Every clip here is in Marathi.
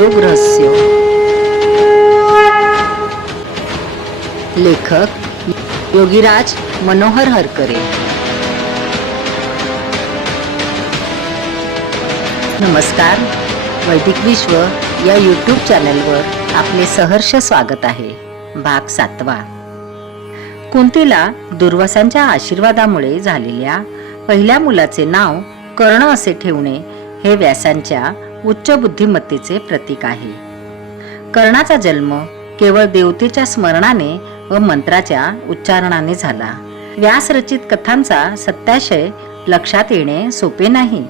योग रहस्य. लेखक योगीराज मनोहर हरकरे. नमस्कार. वैदिक विश्व या यूट्यूब चॅनलवर आपले सहर्ष स्वागत आहे. भाग 7. कुंतीला दुर्वासांच्या आशीर्वादामुळे झालेल्या पहिल्या मुलाचे नाव कर्ण असे ठेवणे हे व्यासांच्या उच्च बुद्धिमत्तेचे प्रतीक आहे. कर्णाचा जन्म केवळ देवतेच्या स्मरणाने व मंत्राच्या उच्चारणाने झाला. व्यास रचित कथांचा सत्याशय लक्षात येणे सोपे नाही.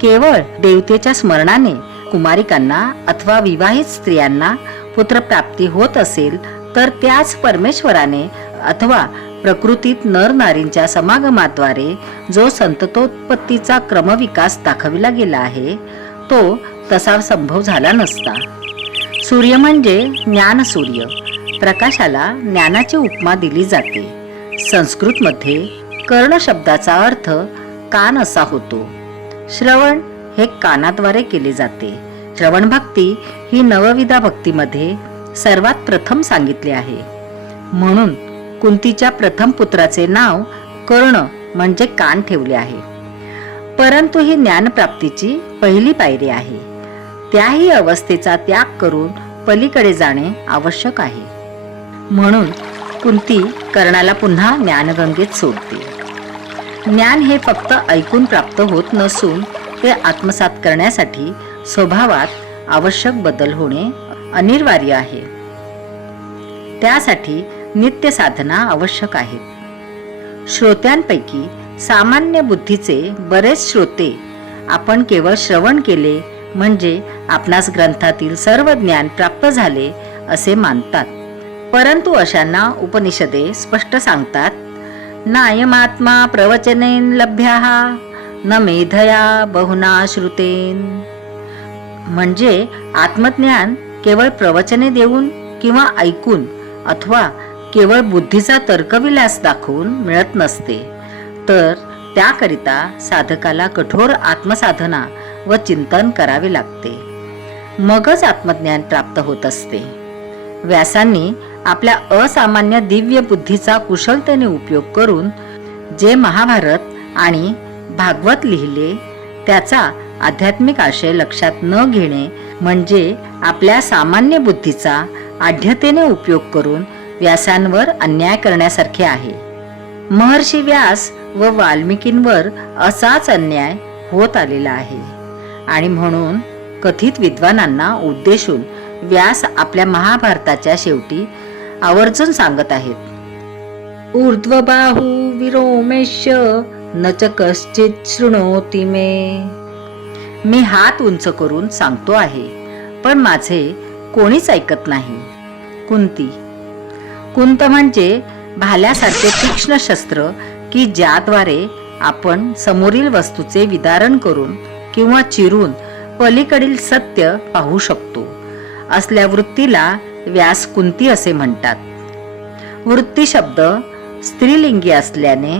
केवळ देवतेच्या स्मरणाने कुमारिकांना अथवा विवाहित स्त्रियांना पुत्रप्राप्ती होत असेल तर त्याच परमेश्वराने अथवा प्रकृतीत नर नारींच्या समागमाद्वारे जो संततोत्पत्तीचा क्रमविकास दाखविला गेला आहे तो तसा संभव झाला नसता. सूर्य म्हणजे ज्ञान सूर्य. प्रकाशाला ज्ञानाची उपमा दिली जाते. संस्कृतमध्ये कर्ण शब्दाचा अर्थ कान असा होतो. श्रवण हे कानाद्वारे केले जाते. श्रवण भक्ती ही नवविधा भक्तीमध्ये सर्वात प्रथम सांगितले आहे. म्हणून कुंतीच्या प्रथम पुत्राचे नाव कर्ण म्हणजे कान ठेवले आहे. परंतु ही ज्ञानप्राप्तीची पहिली पायरी आहे. त्याही अवस्थेचा त्याग करून पलीकडे जाणे आवश्यक आहे. म्हणून कुंती कर्णाला पुन्हा ज्ञानगंगेत सोडते. ज्ञान हे फक्त ऐकून प्राप्त होत नसून ते आत्मसात करण्यासाठी स्वभावात आवश्यक बदल होणे अनिवार्य आहे. त्यासाठी नित्य साधना आवश्यक आहे. श्रोत्यांपैकी सामान्य बुद्धीचे बरेच श्रोते आपण केवळ श्रवण केले म्हणजे आपणास ग्रंथातील सर्व ज्ञान प्राप्त झाले असे मानतात. परंतु अशांना उपनिषदे स्पष्ट सांगतात, नायमात्मा प्रवचनेन लभ्याः न मेधया बहुना श्रुतेन. म्हणजे आत्मज्ञान केवळ प्रवचने देऊन किंवा ऐकून अथवा केवळ बुद्धीचा तर्कविलास दाखवून मिळत नसते, तर त्याकरिता साधकाला कठोर आत्मसाधना व चिंतन करावे लागते. मगच आत्मज्ञान प्राप्त होत असते. व्यासांनी आपल्या असामान्य दिव्य बुद्धीचा कुशलतेने उपयोग करून जे महाभारत आणि भागवत लिहिले त्याचा आध्यात्मिक आशय लक्षात न घेणे म्हणजे आपल्या सामान्य बुद्धीचा आढ्यतेने उपयोग करून व्यासांवर अन्याय करण्यासारखे आहे. महर्षी व्यास व वाल्मिकींवर असाच अन्याय होत आलेला आहे आणि म्हणून कथित विद्वानांना उद्देशून व्यास आपल्या महाभारताच्या शेवटी आवर्जून सांगत आहेत, ऊर्ध्वबाहु विरोमेश्य न च कश्चित् शृणोति मे. मी हात उंच करून सांगतो आहे पण माझे कोणीच ऐकत नाही. कुंती. कुंत म्हणजे भाल्यासारखे तीक्ष्ण शस्त्र की ज्याद्वारे आपण समोरील वस्तूचे विदारण करून किंवा चिरून पलीकडील सत्य पाहू शकतो असल्या वृत्तीला व्यास कुंती असे म्हणतात. वृत्ती शब्द स्त्रीलिंगी असल्याने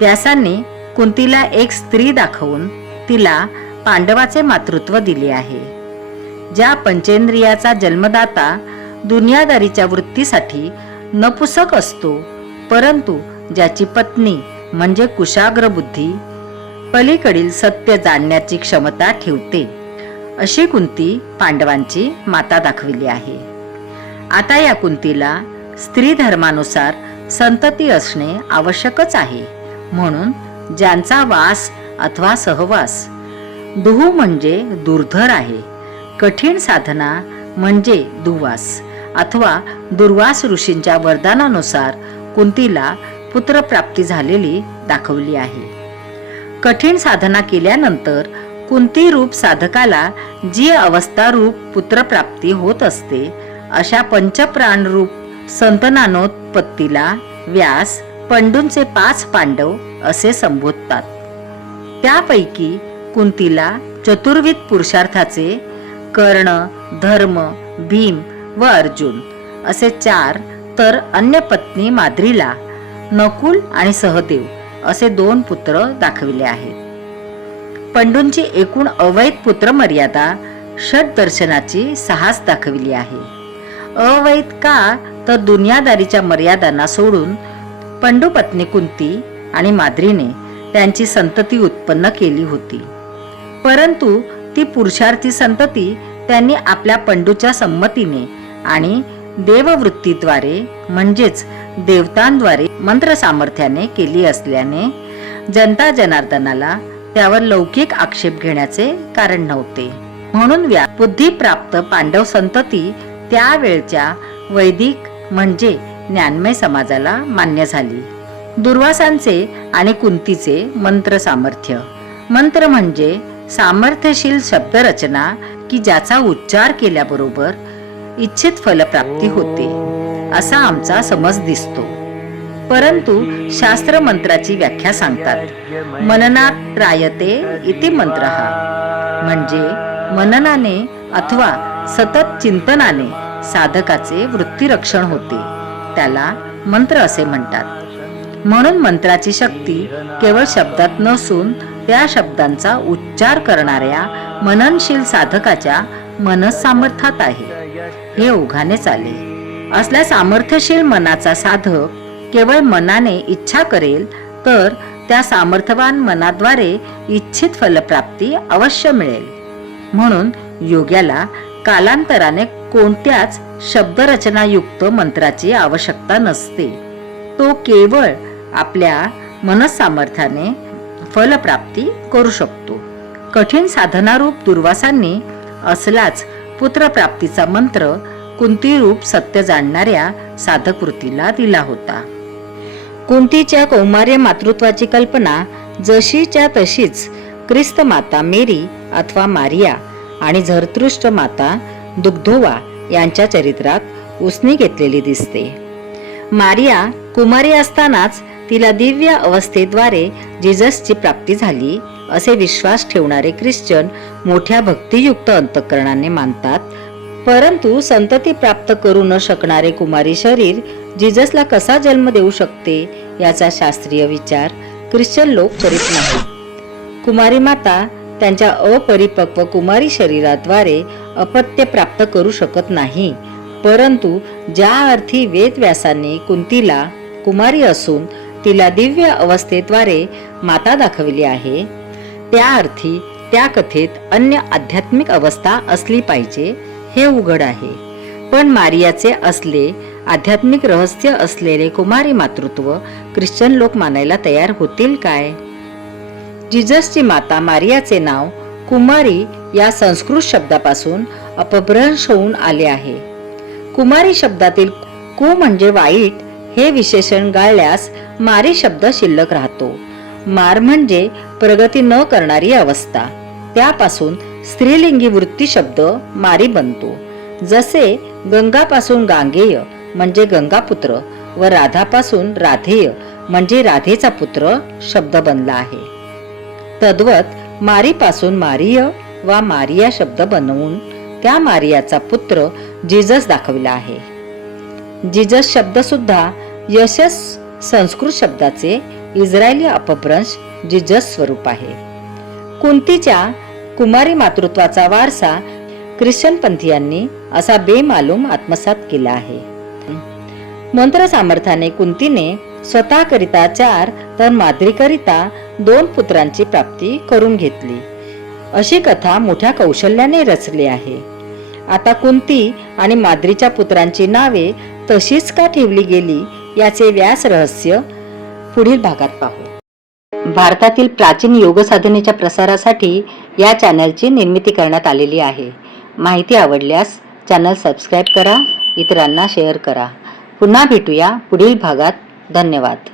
व्यासांनी कुंतीला एक स्त्री दाखवून तिला पांडवाचे मातृत्व दिले आहे. ज्या पंचेंद्रियाचा जन्मदाता दुनियादारीच्या वृत्तीसाठी नपुसक असतो परंतु ज्याची पत्नी म्हणजे कुशाग्र बुद्धी पलीकडील सत्य जाणण्याची क्षमता ठेवते अशी कुंती पांडवांची माता दाखविली आहे. आता या कुंतीला स्त्री धर्मानुसार संतती असणे आवश्यकच आहे. म्हणून ज्यांचा वास अथवा सहवास दुहू म्हणजे दुर्धर आहे. कठीण साधना म्हणजे दुवास अथवा दुर्वास ऋषींच्या वरदानानुसार कुंतीला पुत्रप्राप्ती झालेली दाखवली आहे. कठीण साधना केल्यानंतर कुंती रूप साधकाला जी अवस्था रूप पुत्रप्राप्ती होत असते अशा पंचप्राण रूप संतनानोत्पत्तीला व्यास पंडूंचे 5 पांडव असे संबोधतात. त्यापैकी कुंतीला चतुर्विध पुरुषार्थाचे कर्ण, धर्म, भीम व अर्जुन असे 4 तर अन्य पत्नी माद्रीला नकुल आणि सहदेव असे 2 पुत्र दाखविले आहेत. पंडूंची एकूण अवैध पुत्र मर्यादा षट दर्शनाची साहस दाखविली आहे. अवैध का तर दुनियादारीच्या मर्यादांना सोडून पंडुपत्नी कुंती आणि माद्रीने त्यांची संतती उत्पन्न केली होती. परंतु ती पुरुषार्थी संतती त्यांनी आपल्या पंडूच्या संमतीने आणि देववृत्तीद्वारे म्हणजेच देवतांद्वारे मंत्र सामर्थ्याने केली असल्याने जनता जनार्दनाला त्यावर लौकिक आक्षेप घेण्याचे कारण नव्हते. म्हणून बुद्धिप्राप्त पांडव संतती त्यावेळच्या वैदिक म्हणजे ज्ञानमय समाजाला मान्य झाली. दुर्वासांचे आणि कुंतीचे मंत्र सामर्थ्य. मंत्र म्हणजे सामर्थ्यशील शब्दरचना की ज्याचा उच्चार केल्याबरोबर इच्छित फलप्राप्ती होते असा आमचा समज दिसतो. परंतु शास्त्र मंत्राची व्याख्या सांगतात. मननात त्रायते इति मंत्रः, म्हणजे मननाने अथवा सतत चिंतनाने साधकाचे वृत्तिरक्षण होते, त्याला मंत्र असे म्हणतात. म्हणून मंत्राची शक्ती केवळ शब्दात नसून त्या शब्दांचा उच्चार करणाऱ्या मननशील साधकाच्या मनसामर्थ्यात आहे. हे ओघाने चाले. असल्या सामर्थ्यशील मनाचा साधक केवळ मनाने इच्छा करेल तर त्या सामर्थ्यवान मनाद्वारे इच्छित फलप्राप्ती अवश्य मिळेल. म्हणून योग्याला कालांतराने कोणत्याच शब्दरचनायुक्त मंत्राची आवश्यकता नसते. तो केवळ आपल्या मनसामर्थ्याने फलप्राप्ती करू शकतो. कठीण साधनारूप दुर्वासांनी असलाच पुत्रप्राप्तीचा मंत्र कुंतीरूप सत्य जाणणाऱ्या साधकवृत्तीला दिला होता. कुंतीच्या कौमार्य मातृत्वाची कल्पना जशीच्या तशीच ख्रिस्त माता मेरी अथवा मारिया आणि झरतृष्ट माता दुग्धोवा यांच्या चरित्रात उसनी घेतलेली दिसते. मारिया कुमारी असतानाच तिला दिव्य अवस्थेद्वारे जिजसची प्राप्ती झाली असे विश्वास ठेवणारे ख्रिश्चन मोठ्या भक्तियुक्त अंतःकरणाने मानतात. परंतु संतती प्राप्त करू न शकणारे कुमारी शरीर जिजसला कसा जन्म देऊ शकते याचा शास्त्रीय विचार ख्रिश्चन लोक करीत नाहीत. कुमारी माता त्यांच्या अपरिपक्व कुमारी शरीराद्वारे अपत्य प्राप्त करू शकत नाही. परंतु ज्या अर्थी वेदव्यासांनी कुंतीला कुमारी असून तिला दिव्य अवस्थेद्वारे माता दाखवली आहे, त्या अर्थी त्या कथेत अन्य आध्यात्मिक अवस्था असली पाहिजे हे उघड आहे. पण मारियाचे असले आध्यात्मिक रहस्य असलेले कुमारी मातृत्व ख्रिश्चन लोक मानायला तयार होतील काय? जिजसची माता मारियाचे नाव कुमारी या संस्कृत शब्दापासून अपभ्रंश होऊन आले आहे. कुमारी शब्दातील कु म्हणजे वाईट हे विशेषण गाळल्यास मारी शब्द शिल्लक राहतो. मार म्हणजे प्रगती न करणारी अवस्था, त्यापासून स्त्रीलिंगी वृत्ती शब्द मारी बनतो. जसे गंगापासून गांगेय म्हणजे गंगापुत्र व राधापासून राधेय म्हणजे राधेचा पुत्र शब्द बनला आहे. तद्वत मारीपासून मारिय वा मारिया शब्द बनवून त्या मारियाचा पुत्र जिजस दाखविला आहे. जिजस शब्द सुद्धा यशस संस्कृत शब्दाचे इस्रायली अपभ्रंश जिजस स्वरूप आहे. कुंतीच्या कुमारी मातृत्वाचा वारसा ख्रिश्चन पंथीयांनी असा बेमालूम आत्मसात केला आहे. मंत्र सामर्थ्याने कुंतीने स्वतःकरिता 4 तर माद्रीकरिता 2 पुत्रांची प्राप्ती करून घेतली अशी कथा मोठ्या कौशल्याने रचली आहे. आता कुंती आणि माद्रीच्या पुत्रांची नावे तशीच का ठेवली गेली याचे व्यास रहस्य पुढील भागात पाहू. भारतातील प्राचीन योग साधनेच्या प्रसारासाठी या चॅनलची निर्मिती करण्यात आलेली आहे. माहिती आवडल्यास चॅनल सबस्क्राईब करा, इतरांना शेअर करा. पुन्हा भेटूया पुढील भागात. धन्यवाद.